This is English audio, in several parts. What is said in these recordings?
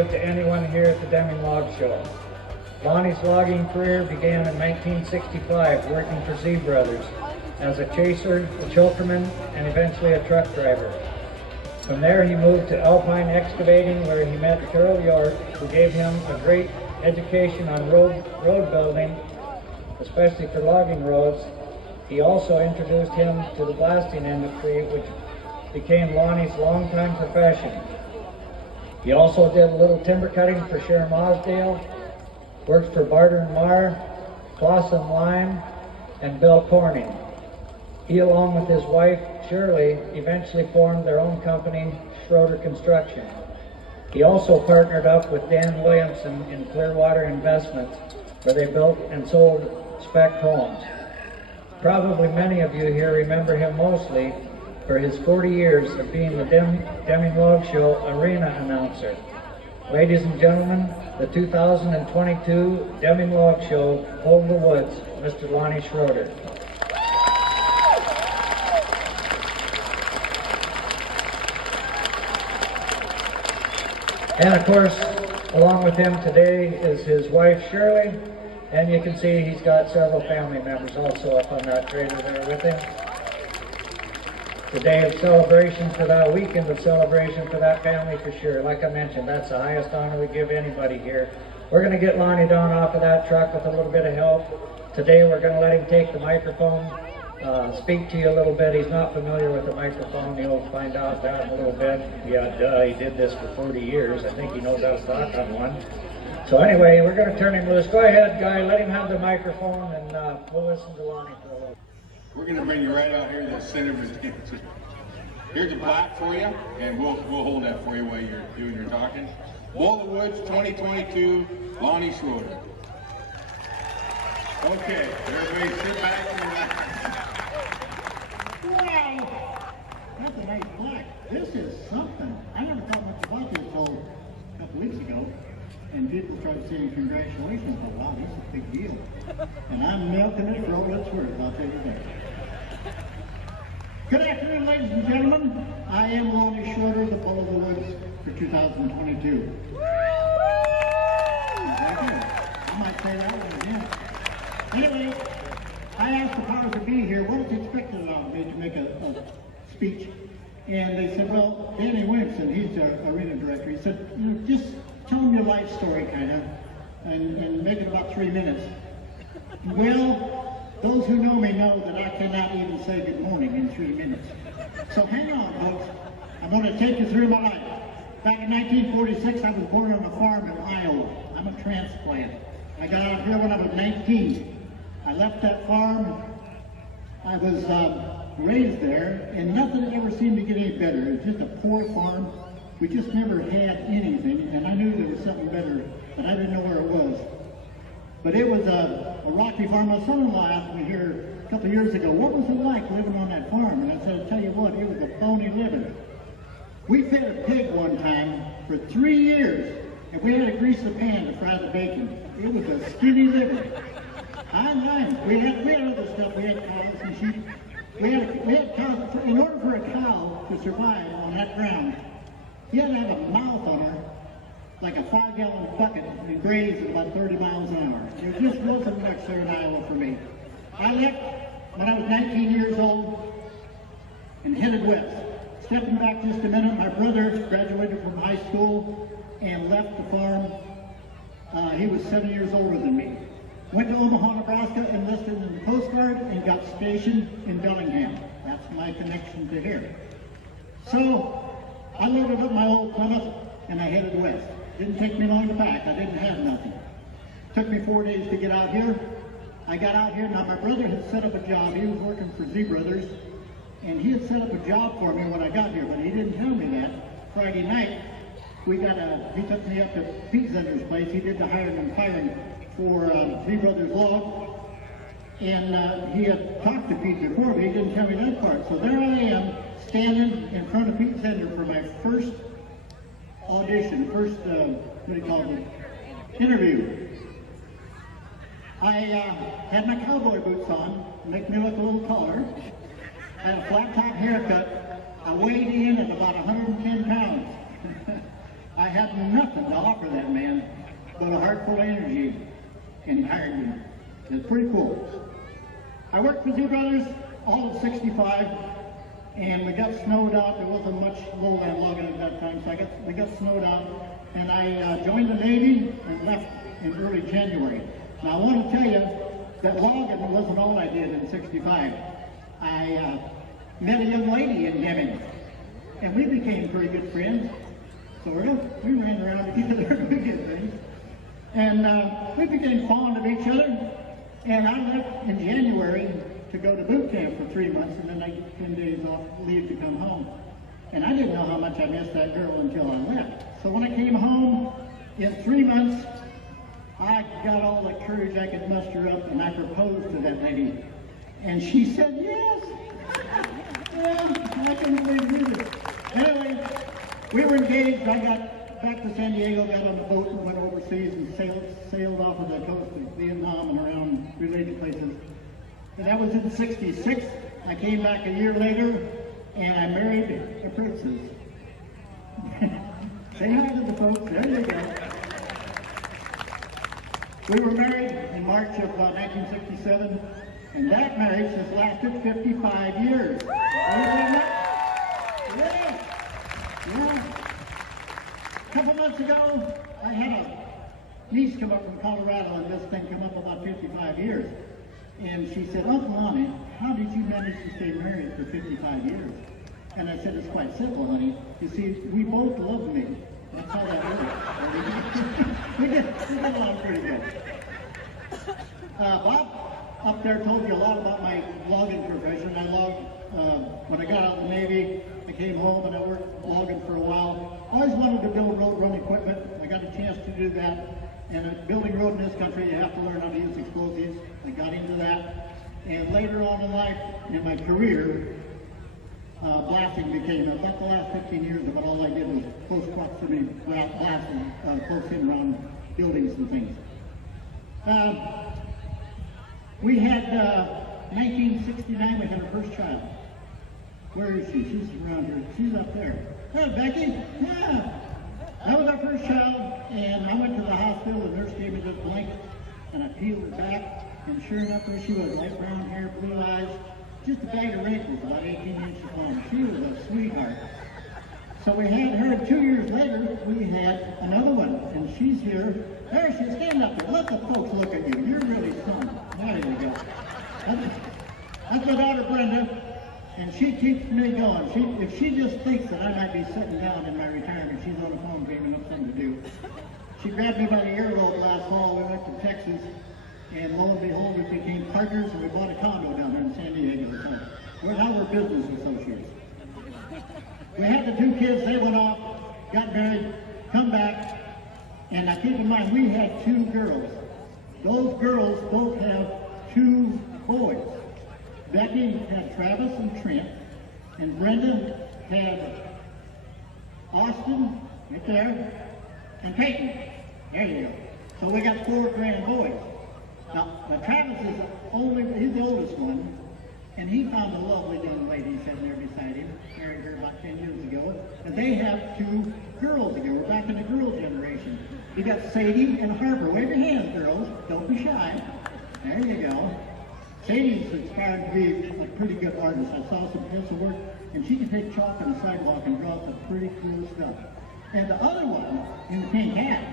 give to anyone here at the Deming Log Show. Lonnie's logging career began in 1965 working for Z Brothers as a chaser, a chokerman, and eventually a truck driver. From there he moved to Alpine Excavating, where he met Carol York, who gave him a great education on road building, especially for logging roads. He also introduced him to the blasting industry, which became Lonnie's longtime profession. He also did a little timber cutting for Sharon Mosdale, worked for Barter and Marr, Clausen Lime, and Bill Corning. He, along with his wife, Shirley, eventually formed their own company, Schroeder Construction. He also partnered up with Dan Williamson in Clearwater Investments, where they built and sold spec homes. Probably many of you here remember him mostly for his 40 years of being the Deming Log Show arena announcer. Ladies and gentlemen, the 2022 Deming Log Show, Hold the Woods, Mr. Lonnie Schroeder. And of course, along with him today is his wife Shirley, and you can see he's got several family members also up on that trailer there with him. The day of celebration for that weekend of celebration for that family for sure. Like I mentioned, that's the highest honor we give anybody here. We're going to get Lonnie down off of that truck with a little bit of help. Today we're going to let him take the microphone, speak to you a little bit. He's not familiar with the microphone. You'll find out that in a little bit. Yeah, duh, he did this for 40 years. I think he knows how to talk on one. So anyway, we're going to turn him loose. Go ahead, guy. Let him have the microphone, and we'll listen to Lonnie for a little. We're going to bring you right out here to the center of the stage. Here's a plaque for you, and we'll hold that for you while you're doing your talking. Hold the Woods 2022, Lonnie Schroeder. Okay, everybody sit back and relax. Wow, that's a nice plaque. This is something. I never thought much about this until a couple weeks ago. And people started saying congratulations. Oh, wow, this is a big deal. And I'm milking it for all it's worth, I'll tell you that. Good afternoon, ladies and gentlemen. I am Lonnie Schroeder, the Bull of the Woods for 2022. Thank you. I might say that one again. Anyway, I asked the powers that be here, what is expected of me to make a speech? And they said, well, Danny Williamson, he's our arena director, he said, just tell them your life story, kind of, and make it about 3 minutes. Well, those who know me know that I cannot even say good morning in 3 minutes. So hang on, folks. I'm going to take you through my life. Back in 1946, I was born on a farm in Iowa. I'm a transplant. I got out here when I was 19. I left that farm. I was raised there, and nothing ever seemed to get any better. It was just a poor farm. We just never had anything, and I knew there was something better, but I didn't know where it was. But it was a rocky farm. My son-in-law asked me here a couple of years ago, what was it like living on that farm? And I said, I'll tell you what, it was a phony living. We fed a pig one time for 3 years, and we had to grease the pan to fry the bacon. It was a skinny living. I know. We had other stuff. We had cows and sheep. We had cows. In order for a cow to survive on that ground, you had to have a mouth on her, like a 5-gallon bucket, and graze at about 30 miles an hour. There just wasn't much there in Iowa for me. I left when I was 19 years old and headed west. Stepping back just a minute, my brother graduated from high school and left the farm. He was 7 years older than me. Went to Omaha, Nebraska, enlisted in the Coast Guard, and got stationed in Bellingham. That's my connection to here. So I loaded up my old Plymouth and I headed west. Didn't take me long to pack. I didn't have nothing. Took me 4 days to get out here. I got out here. Now my brother had set up a job. He was working for Z Brothers, and he had set up a job for me when I got here, but he didn't tell me that. Friday night, he took me up to Pete Zender's place. He did the hiring and firing for Z Brothers Log, and he had talked to Pete before, but he didn't tell me that part. So there I am, standing in front of Pete Zender for my first audition, interview. I had my cowboy boots on, make me look a little taller. I had a flat top haircut. I weighed in at about 110 pounds. I had nothing to offer that man but a heart full of energy, and he hired me. It's pretty cool. I worked for Z Brothers all of 65, and we got snowed out. There wasn't much lowland logging at that time, so we got snowed out, and I joined the Navy and left in early January. Now I want to tell you that logging wasn't all I did in 65. I met a young lady in Deming, and we became pretty good friends. Sort of. We ran around together, we did things. And we became fond of each other. And I left in January to go to boot camp for 3 months, and then I get 10 days off leave to come home. And I didn't know how much I missed that girl until I left. So when I came home, in 3 months, I got all the courage I could muster up, and I proposed to that lady. And she said yes. Yeah, I couldn't believe it. Anyway, we were engaged. I got back to San Diego, got on the boat and went overseas and sailed off of the coast of Vietnam and around related places. And that was in 66. I came back a year later and I married a princess. Say hi to the folks. There you go. We were married in March of 1967, and that marriage has lasted 55 years. Yeah. A couple months ago, I had a niece come up from Colorado, and this thing come up about 55 years. And she said, Uncle Lonnie, how did you manage to stay married for 55 years? And I said, it's quite simple, honey. You see, we both love me. That's how that works. we get along pretty good. Bob up there told you a lot about my logging profession. I logged, when I got out of the Navy, I came home and I worked logging for a while. I always wanted to build road run equipment. I got a chance to do that. And building road in this country, you have to learn how to use explosives. I got into that. And later on in life, in my career, blasting became, about the last 15 years of it, all I did was close proximity blasting, close in around buildings and things. We had, 1969, we had our first child. Where is she? She's around here. She's up there. Hey, Becky? Yeah. That was our first child, and I went to the hospital, the nurse gave me this blanket, and I peeled her back, and sure enough, there she was, light brown hair, blue eyes, just a bag of wrinkles, about 18 inches long. She was a sweetheart. So we had her, 2 years later, we had another one, and she's here. There she is, stand up there, let the folks look at you. You're really something. There you go. That's my daughter Brenda. And she keeps me going. If she just thinks that I might be sitting down in my retirement, she's on the phone dreaming up something to do. She grabbed me by the earlobe last fall. We went to Texas, and lo and behold, we became partners, and we bought a condo down there in San Diego. So now we're business associates. We had the 2 kids. They went off, got married, come back, and now keep in mind, we had 2 girls. Those girls both have 2 boys. Becky had Travis and Trent, and Brenda had Austin, right there, and Peyton. There you go. So we got 4 grand boys. Now Travis is he's the oldest one, and he found a lovely young lady sitting there beside him, married her about 10 years ago, and they have 2 girls again. We're back in the girl generation. You got Sadie and Harper. Wave your hands, girls. Don't be shy. There you go. Sadie's inspired to be a pretty good artist. I saw some pencil work, and she can take chalk on the sidewalk and draw some pretty cool stuff. And the other one, in the pink hat,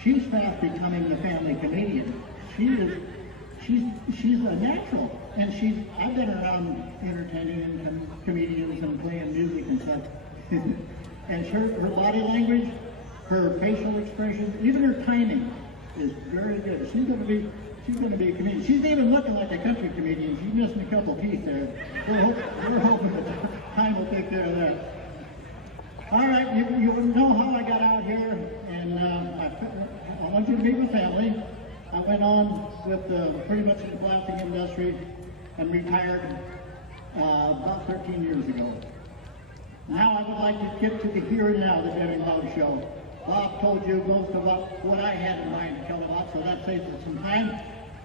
she's fast becoming the family comedian. She's a natural, and I've been around entertaining and comedians and playing music and stuff. And her body language, her facial expressions, even her timing is very good. She's going to be a comedian. She's even looking like a country comedian. She's missing a couple teeth there. We're hoping that time will take care of that. All right, you know how I got out here, and I want you to meet my family. I went on with pretty much the blasting industry and retired about 13 years ago. Now I would like to get to the here and now, the Deming Logging Show. Bob told you most of what I had in mind to tell about, so that saves us some time.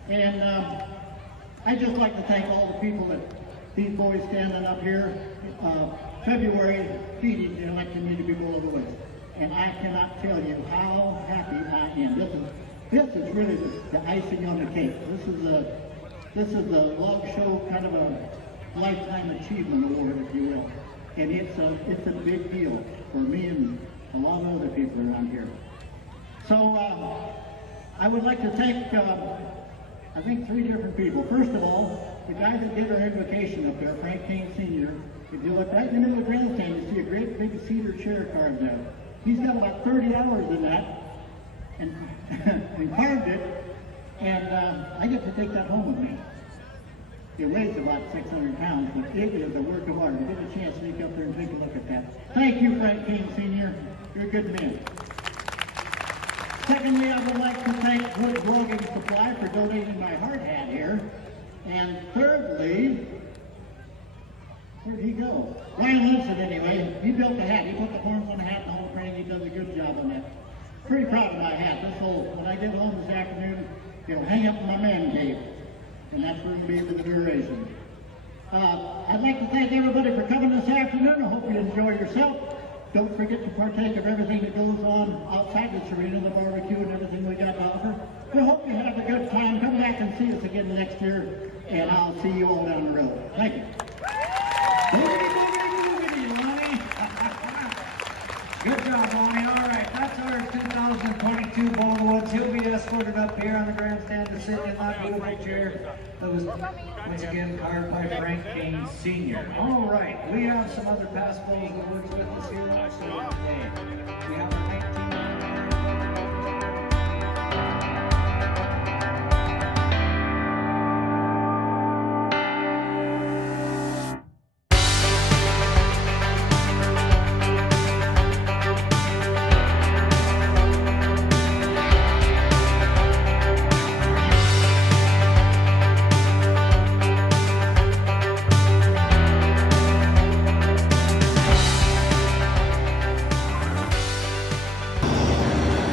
And I'd just like to thank all the people that these boys standing up here, February, feeding and electing me to be below the West. and I cannot tell you how happy I am. This is really the icing on the cake. This is the log show kind of a lifetime achievement award, if you will, and it's a big deal for me and a lot of other people around here. So I would like to thank I think 3 different people. First of all, the guy that did our invocation up there, Frank King Sr. If you look right in the middle of the grandstand, you see a great big cedar chair carved out. He's got about 30 hours in that, and, and carved it, and I get to take that home with me. It weighs about 600 pounds, but it is a work of art. I get a chance to sneak up there and take a look at that. Thank you, Frank King Sr. You're a good man. Secondly, I would like to thank Wood Logging Supply for donating my hard hat here. And thirdly, where'd he go? Ryan Linson, anyway. He built the hat. He put the horns on the hat and the whole frame. He does a good job on that. Pretty proud of my hat. This whole, when I get home this afternoon, it'll hang up in my man cave. And that's where it'll be for the duration. I'd like to thank everybody for coming this afternoon. I hope you enjoy yourself. Don't forget to partake of everything that goes on outside this arena, the barbecue and everything we got to offer. We hope you have a good time. Come back and see us again next year, and I'll see you all down the road. Thank you. Boogity, boogity, boogity, Lonnie. Good job, Lonnie. All right, that's our 2022 Ball of the Woods. He'll be escorted up here on the grandstand to sit in that beautiful chair that was once again carved by Frank King Sr. All right, we have some other past Balls of the Woods with us here also today. We have a 19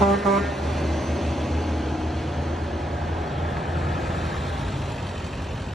Uh-huh.